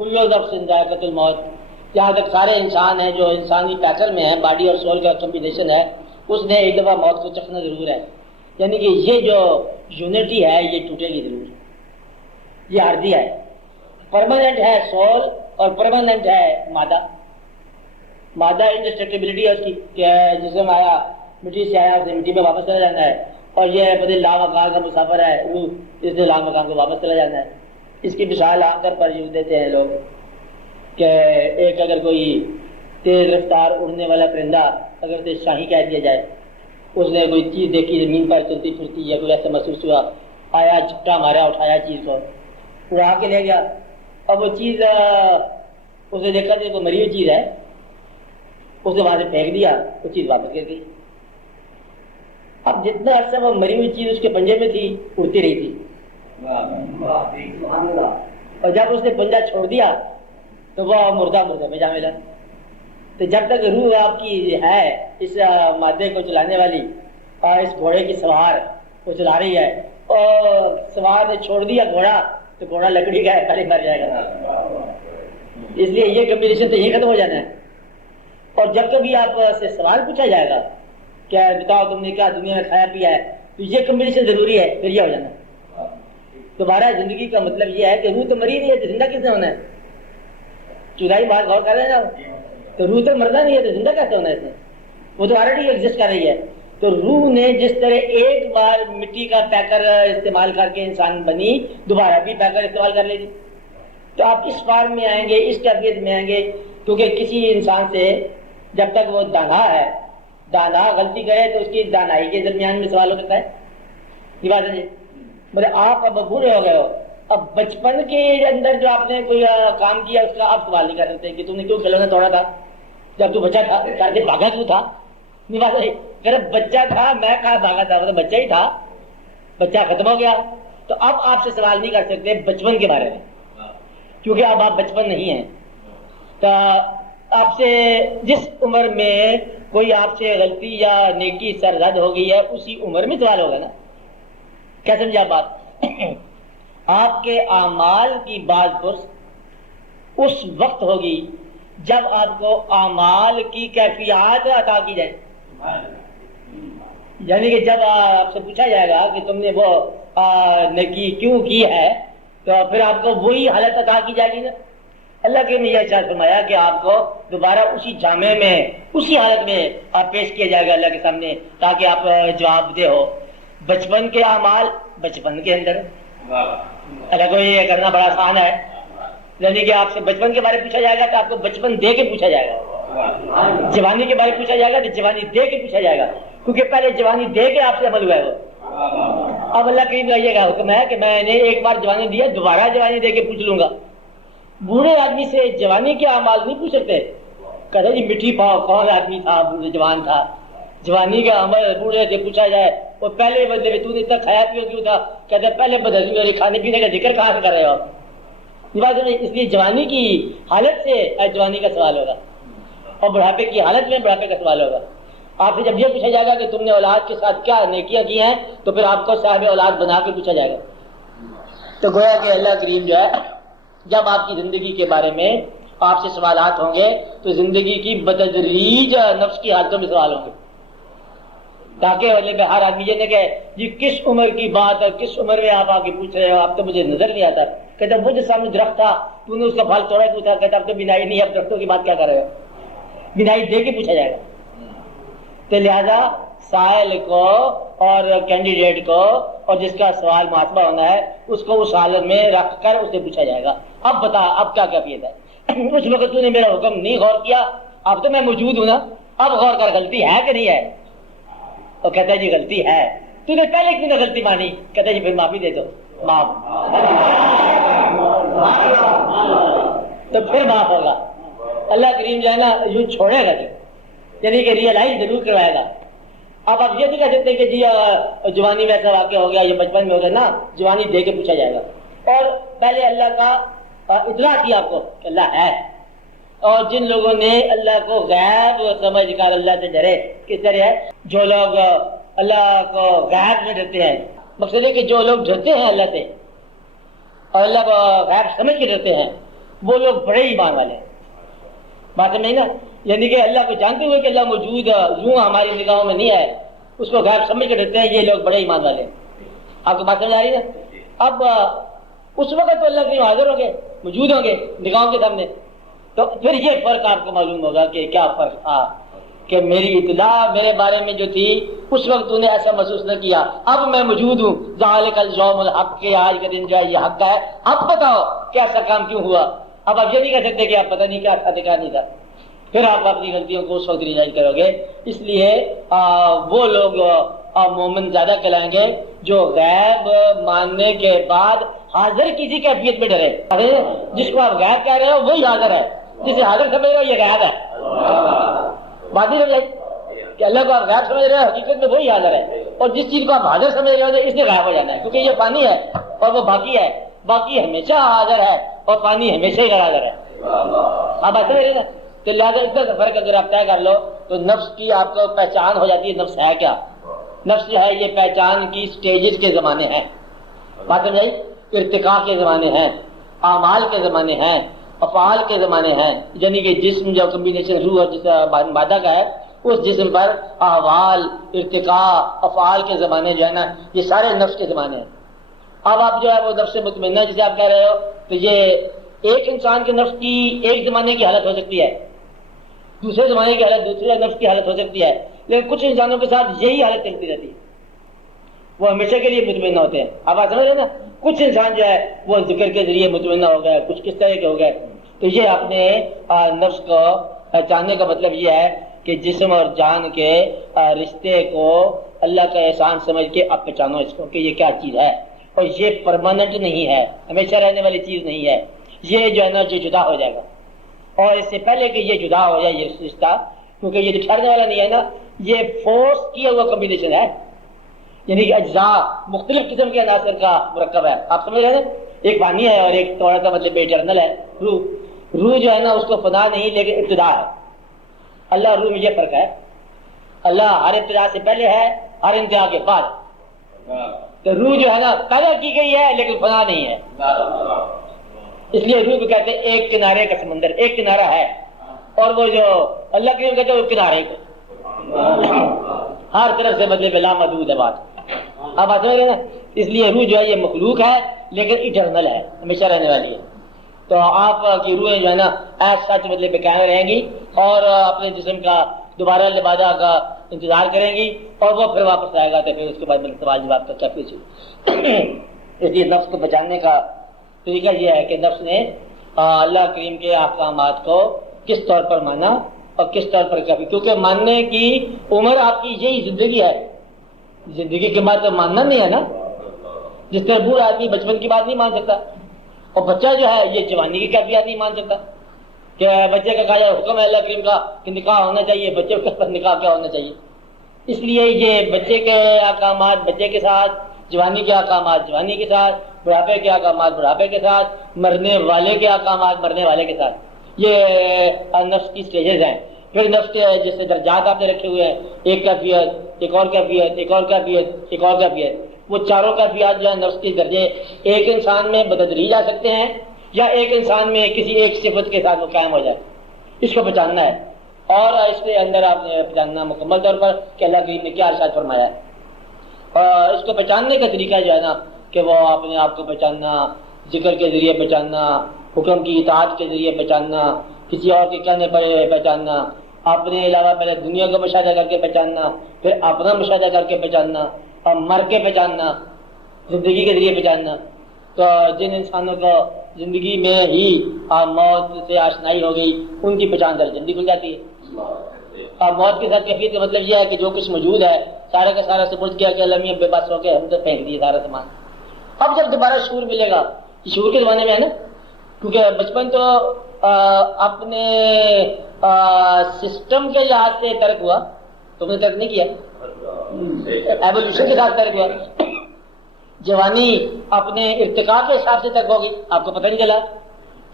کل نفس ذائقۃ الموت، جہاں تک سارے انسان ہیں جو انسانی پیٹرن میں ہیں، باڈی اور سول کا کمبینیشن ہے، اس نے ایک دفعہ موت کو چکھنا ضرور ہے. یعنی کہ یہ جو یونٹی ہے یہ ٹوٹے گی ضرور. یہ عارضی ہے. پرماننٹ ہے سول اور پرماننٹ ہے مادہ. مادہ انڈسٹرکٹیبلٹی ہے اس کی کہ جسم آیا مٹی سے آیا اسے مٹی میں واپس چلا جانا ہے، اور یہ بدل لامکان کا مسافر ہے، روح اس نے لامکان کو واپس چلا جانا ہے. اس کی مثال عام طور پر یوں دیتے ہیں لوگ کہ ایک اگر کوئی تیز رفتار اڑنے والا پرندہ اگر اسے شاہی کہہ دیا جائے، اس نے کوئی چیز دیکھی زمین پر چلتی پھرتی یا کوئی ایسا محسوس ہوا، آیا جھپٹا مارا اٹھایا چیز کو اڑا کے لے گیا، اب وہ چیز اسے دیکھا کہ کوئی مری ہوئی چیز ہے، اس نے وہاں سے پھینک دیا، وہ چیز واپس گر گئی. اب جتنا عرصہ وہ مری ہوئی چیز اس کے پنجے میں تھی اڑتی رہی تھی، اور جب اس نے پنجہ چھوڑ دیا تو وہ مردہ میں جا ملا. تو جب تک روح آپ کی ہے اس مادے کو چلانے والی، اس گھوڑے کی سوار وہ چلا رہی ہے، اور سوار نے چھوڑ دیا گھوڑا تو گھوڑا لکڑی کا ہے، خالی مر جائے گا. اس لیے یہ کمبینیشن تو یہ ختم ہو جانا ہے. اور جب کبھی آپ سے سوال پوچھا جائے گا کہ بتاؤ تم نے کیا دنیا میں کھایا پیا ہے، تو یہ کمبینیشن ضروری ہے، پھر یہ ہو جانا. تمہارا زندگی کا مطلب یہ ہے کہ روح تو مری نہیں ہے تو زندہ کس نے ہونا ہے؟ چورائی بات غور کر رہے ہیں نا. تو روح تو مرنا نہیں ہے تو زندہ کیسے ہونا ہے اس نے؟ وہ تو آلریڈی ایگزسٹ کر رہی ہے. تو روح نے جس طرح ایک بار مٹی کا پیکر استعمال کر کے انسان بنی، دوبارہ بھی پیکر استعمال کر لے گی. تو آپ اس فارم میں آئیں گے، اس کیفیت میں آئیں گے، کیونکہ کسی انسان سے جب تک وہ دانا ہے، دانا غلطی کرے تو اس کی دانائی کے درمیان میں سوال ہو سکتا ہے. یہ بات ہے جی. مطلب آپ اب بوڑھے ہو گئے ہو، اب بچپن کے اندر جو آپ نے کوئی کام کیا اس کا آپ سوال نہیں کر سکتے کہ تم نے کیوں کھلونا توڑا تھا جب تو بچہ تھا، گھر سے بھاگا کیوں تھا. نہیں بات ہے. اگر بچہ تھا میں کہاں بھاگا تھا، مطلب بچہ ہی تھا، بچہ ختم ہو گیا. تو اب آپ سے سوال نہیں کر سکتے بچپن کے بارے میں، کیونکہ اب آپ بچپن نہیں ہیں. تو آپ سے جس عمر میں کوئی آپ سے غلطی یا نیکی سرزد ہو گئی ہے اسی عمر میں سوال ہوگا نا. کیا سمجھا بات؟ آپ کے اعمال کی بعض پرس اس وقت ہوگی جب آپ کو اعمال کی کیفیات عطا کی جائے. یعنی کہ جب آپ سے پوچھا جائے گا کہ تم نے وہ نیکی کیوں کی ہے، تو پھر آپ کو وہی حالت عطا کی جائے گی نا. اللہ کے نے یہ ارشاد فرمایا کہ آپ کو دوبارہ اسی جامع میں اسی حالت میں آپ پیش کیا جائے گا اللہ کے سامنے، تاکہ آپ جواب دے ہو. بچپن کے اعمال بچپن کے اندر، اللہ کو یہ کرنا بڑا آسان ہے. یعنی کہ آپ سے بچپن کے بارے میں پوچھا جائے گا تو آپ کو بچپن دے کے پوچھا جائے گا، جوانی کے بارے میں پوچھا جائے گا تو جوانی دے کے پوچھا جائے گا، کیونکہ پہلے جوانی دے کے آپ سے عمل ہوا ہے. وہ اب اللہ کریم کا یہ حکم ہے کہ میں نے ایک بار جوانی دیا، دوبارہ جوانی دے کے پوچھ لوں گا. بوڑھے آدمی سے جوانی کے اعمال نہیں پوچھ سکتے. کہتے جی مٹھی پاؤ کون آدمی تھا بوڑھے جوان تھا. جوانی کا عمل بوڑھے سے پوچھا جائے، وہ پہلے بدلے میں تو نے اتنا کھایا پیا کیوں تھا، کہتے پہلے بدل میں کھانے پینے کا ذکر کہاں سے کر رہے ہو. اس لیے جوانی کی حالت سے جوانی کا سوال ہوگا، اور بڑھاپے کی حالت میں بڑھاپے کا سوال ہوگا. آپ سے جب یہ پوچھا جائے گا کہ تم نے اولاد کے ساتھ کیا نیکیاں کی ہیں، تو پھر آپ کو صاحب اولاد بنا کے پوچھا جائے گا. تو گویا کہ اللہ کریم جو ہے جب آپ کی زندگی کے بارے میں آپ سے سوالات ہوں گے تو زندگی کی بتدریج نفس کی حالتوں میں سوال ہوں گے، تاکہ ہر آدمی یہ نہ کہ جی کس عمر کی بات ہے، کس عمر میں آپ آ کے پوچھ رہے ہو، آپ تو مجھے نظر نہیں آتا. کہتا وہ جو سامنے درخت تھا تو نے اس کا پھل توڑا کیوں تھا، کہتا اب تو بینائی نہیں ہے، اب درختوں کی بات کیا کر رہے ہو. بینائی دے کے پوچھا جائے گا. تو لہذا سائل کو اور کینڈیڈیٹ کو اور جس کا سوال محاسبہ ہونا ہے اس کو اس حالت میں رکھ کر اسے پوچھا جائے گا اب بتا اب کیا کیفیت ہے. اس وقت تو نے میرا حکم نہیں غور کیا، اب تو میں موجود ہوں نا، اب غور کر غلطی ہے کہ نہیں ہے. تو کہتا ہے جی غلطی ہے. تو نے پہلے کیوں نہ غلطی مانی؟ کہتا ہے جی پھر معافی دے دو. معاف تو پھر معاف ہوگا. اللہ کریم جو ہے نا یوں چھوڑے گا نہیں، یعنی کہ ریئلائز ضرور کروائے گا. اب آپ یہ نہیں کہہ سکتے کہ جی جوانی میں ایسا واقعہ ہو گیا یا بچپن میں ہو گیا نا، جوانی دے کے پوچھا جائے گا. اور پہلے اللہ کا اطلاع کیا آپ کو کہ اللہ ہے، اور جن لوگوں نے اللہ کو غیب سمجھ کر اللہ سے ڈرے. کس طرح ہے؟ جو لوگ اللہ کو غیب میں ڈرتے ہیں، مقصد ہے کہ جو لوگ ڈرتے ہیں اللہ سے اور اللہ کو غیب سمجھ کے ڈرتے ہیں، وہ لوگ بڑے ایمان والے ہیں. بات نہیں نا, یعنی کہ اللہ کو جانتے ہوئے کہ اللہ موجود یوں ہماری نگاہوں میں نہیں ہے, اس کو غائب سمجھ کے ڈرتے ہیں, یہ لوگ بڑے ایمان والے ہیں. آپ کو بات سمجھ آ رہی ہے نا؟ اب اس وقت تو اللہ کے حاضر ہوں گے, موجود ہوں گے نگاہوں کے سامنے, تو پھر یہ فرق آپ کو معلوم ہوگا کہ کیا فرق تھا کہ میری اطلاع میرے بارے میں جو تھی اس وقت تو نے ایسا محسوس نہ کیا, اب میں موجود ہوں. ذالک الیوم الحق, کے آج کا دن جو ہے یہ حق ہے, اب بتاؤ کہ ایسا کام کیوں ہوا. اب آپ یہ نہیں کہہ سکتے کہ آپ پتہ نہیں کیا تھا کیا نہیں تھا, پھر آپ اپنی غلطیوں کو اس وقت ریلائز کرو گے. اس لیے وہ لوگ مومن زیادہ کہلائیں گے جو غیب ماننے کے بعد حاضر کسی کیفیت میں ڈرے. جس کو آپ غیب کہہ رہے ہو وہی حاضر ہے, جسے حاضر سمجھ رہے ہو یہ غیب ہے. بات نہیں رہی کہ اللہ کو آپ غیب سمجھ رہے ہو, حقیقت میں وہی حاضر ہے. اور جس چیز کو آپ حاضر سمجھ رہے ہو اس نے غائب ہو جانا ہے, کیونکہ یہ پانی ہے اور وہ باقی ہے. باقی ہمیشہ حاضر ہے اور پانی ہمیشہ ہی حاضر ہے. آپ بات سمجھ رہے نا؟ تو لہٰذا اتنا سا فرق اگر آپ طے کر لو تو نفس کی آپ کو پہچان ہو جاتی ہے. نفس ہے کیا؟ نفس جو ہے یہ پہچان کی سٹیجز کے زمانے ہیں. بات سمجھ, ارتقاء کے زمانے ہیں, اعمال کے زمانے ہیں, افعال کے زمانے ہیں. یعنی کہ جسم جو کمبینیشن روح اور جسم مادہ کا ہے, اس جسم پر احوال, ارتقاء, افعال کے زمانے جو ہے نا یہ سارے نفس کے زمانے ہیں. اب آپ جو ہے وہ نفس مطمئنہ جسے آپ کہہ رہے ہو, تو یہ ایک انسان کے نفس کی ایک زمانے کی حالت ہو سکتی ہے, دوسرے زمانے کی حالت دوسرے نفس کی حالت ہو سکتی ہے. لیکن کچھ انسانوں کے ساتھ یہی حالت چلتی رہتی ہے, وہ ہمیشہ کے لیے مطمئنہ ہوتے ہیں. اب آپ سمجھ رہے نا, کچھ انسان جو ہے وہ ذکر کے ذریعے مطمئنہ ہو گئے, کچھ کس طرح کے ہو گئے. تو یہ اپنے نفس کو پہچاننے کا مطلب یہ ہے کہ جسم اور جان کے رشتے کو اللہ کا احسان سمجھ کے اب پہچانو اس کو کہ یہ کیا چیز ہے, اور یہ پرماننٹ نہیں ہے, ہمیشہ رہنے والی چیز نہیں ہے. یہ جو ہے نا یہ جدا ہو جائے گا, اور اس سے پہلے کہ یہ جدا ہو جائے یہ رشتہ, کیونکہ یہ جو ٹھہرنے والا نہیں ہے نا, یہ فورس کیا ہوا کمبینیشن ہے. یعنی کہ اجزاء مختلف قسم کے عناصر کا مرکب ہے. آپ سمجھ رہے ہیں, ایک پانی ہے اور ایک تھوڑا سا مطلب ایٹرنل ہے روح. روح جو ہے نا اس کو فنا نہیں لیکن ابتدا ہے. اللہ روح میں یہ فرق ہے, اللہ ہر ابتدا سے پہلے ہے, ہر انتہا کے بعد. تو روح جو ہے نا پیدا کی گئی ہے لیکن فنا نہیں ہے. اس لیے روح کو کہتے ہیں ایک کنارے کا سمندر, ایک کنارہ ہے, اور وہ جو اللہ کے کہتے ہیں وہ کنارے کو ہر طرف سے مطلب لا محدود ہے بات. اب آتے ہیں نا, اس لیے روح جو ہے یہ مخلوق ہے لیکن ایٹرنل ہے, ہمیشہ رہنے والی ہے. تو آپ کی روحیں جو ہے نا ایز سچ مطلب قائم رہیں گی اور اپنے جسم کا دوبارہ لبادہ کا انتظار کریں گی, اور وہ پھر واپس آئے گا. تو پھر اس کے بعد سوال جواب کا کیا پیچھے. اس لیے نفس کو بچانے کا طریقہ یہ ہے کہ نفس نے اللہ کریم کے احکامات کو کس طور پر مانا اور کس طور پر کبھی, کیونکہ ماننے کی عمر آپ کی یہی زندگی ہے. زندگی کے بعد تو ماننا نہیں ہے نا. جس طرح بوڑھا آدمی بچپن کی بات نہیں مان سکتا, اور بچہ جو ہے یہ جوانی کی کیفیت نہیں مان سکتا کہ بچے کا کہا حکم ہے اللہ کریم کا کہ نکاح ہونا چاہیے, بچے کا نکاح کیا ہونا چاہیے. اس لیے یہ بچے کے احکامات بچے کے ساتھ, جوانی کے احکامات جوانی کے ساتھ, بڑھاپے کے احکامات بڑھاپے کے ساتھ, مرنے والے کے احکامات مرنے والے کے ساتھ. یہ نفس کی سٹیجز ہیں. پھر نفس کے جیسے درجات آپ نے رکھے ہوئے ہیں, ایک کیفیت, ایک اور کیفیت, ایک اور کیفیت, ایک اور کیفیت. وہ چاروں کیفیات جو ہے نفس کے درجے ایک انسان میں بدل جا سکتے ہیں, یا ایک انسان میں کسی ایک صفت کے ساتھ وہ قائم ہو جائے. اس کو پہچاننا ہے, اور اس کے اندر آپ نے پہچاننا مکمل طور پر کہ اللہ کریم نے کیا ارشاد فرمایا ہے. اور اس کو پہچاننے کا طریقہ جو ہے نا کہ وہ اپنے آپ کو پہچاننا, ذکر کے ذریعے پہچاننا, حکم کی اطاعت کے ذریعے پہچاننا, کسی اور کے کہنے پر پہچاننا, اپنے علاوہ پہلے دنیا کو مشاہدہ کر کے پہچاننا, پھر اپنا مشاہدہ کر کے پہچاننا, اور مر کے پہچاننا, زندگی کے ذریعے پہچاننا. تو جن انسانوں کو زندگی میں ہی موت سے آشنائی ہو گئی ان کی پہچان در جلدی کھل جاتی ہے. اور موت کے ساتھ کیفیت کا مطلب یہ ہے کہ جو کچھ موجود ہے سارا کا سارا سپرد کیا کہ اللہ میاں بے بس ہو کے ہم تو پھینک دیے سارا سامان. اب جب دوبارہ شعور ملے گا, شعور کے زمانے میں ہے نا, کیونکہ بچپن تو اپنے سسٹم کے لحاظ سے ترک ہوا, تم نے ترک نہیں کیا, ایوولوشن کے ساتھ ترک ہوا. جوانی اپنے ارتقاء کے حساب سے ترک ہوگی, آپ کو پتہ نہیں چلا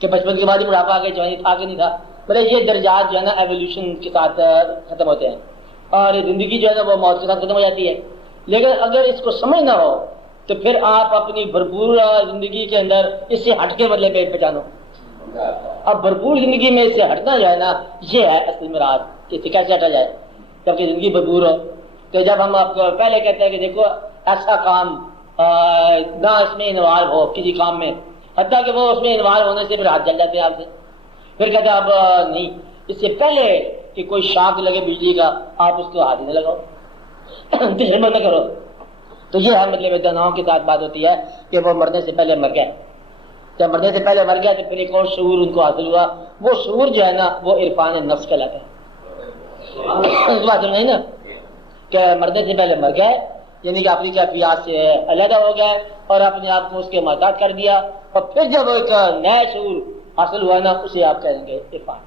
کہ بچپن کے بعد ہی بڑھاپا آ گیا, جوانی تھا کہ نہیں تھا. مطلب یہ درجات جو ہے نا ایوولوشن کے ساتھ ختم ہوتے ہیں, اور یہ زندگی جو ہے نا وہ موت کے ساتھ ختم ہو جاتی ہے. لیکن اگر اس کو سمجھنا ہو تو پھر آپ اپنی بھرپور زندگی کے اندر اس سے ہٹ کے مطلب پہچانو. اب بھرپور زندگی میں اس سے ہٹنا جو ہے نا، یہ ہے اصل مراد کہ کیسے ہٹا جائے جبکہ زندگی بھرپور ہو۔ تو جب ہم آپ کو پہلے کہتے ہیں کہ دیکھو ایسا کام نہ اس میں انوالو ہو کسی کام میں، حتیٰ کہ وہ اس میں انوالو ہونے سے پھر ہاتھ جل جاتے ہیں آپ سے، پھر کہتے ہیں اب نہیں، اس سے پہلے کہ کوئی شاک لگے بجلی کا آپ اس کو ہاتھ نہ لگاؤ، تجربہ نہ کرو۔ تو یہ ہے مطلب داناؤں کے ساتھ بات ہوتی ہے کہ وہ مرنے سے پہلے مر گئے، جب مرنے سے پہلے مر گیا تو پھر ایک اور شعور ان کو حاصل ہوا، وہ شعور جو ہے نا وہ عرفان نفس کہلاتا ہے۔ اس بات نہیں نا کہ مرنے سے پہلے مر گئے، یعنی کہ اپنی کیفیات سے علیحدہ ہو گئے اور اپنے آپ کو اس کے محتاط کر دیا، اور پھر جب ایک نیا شعور حاصل ہوا نا اسے آپ کہیں گے عرفان۔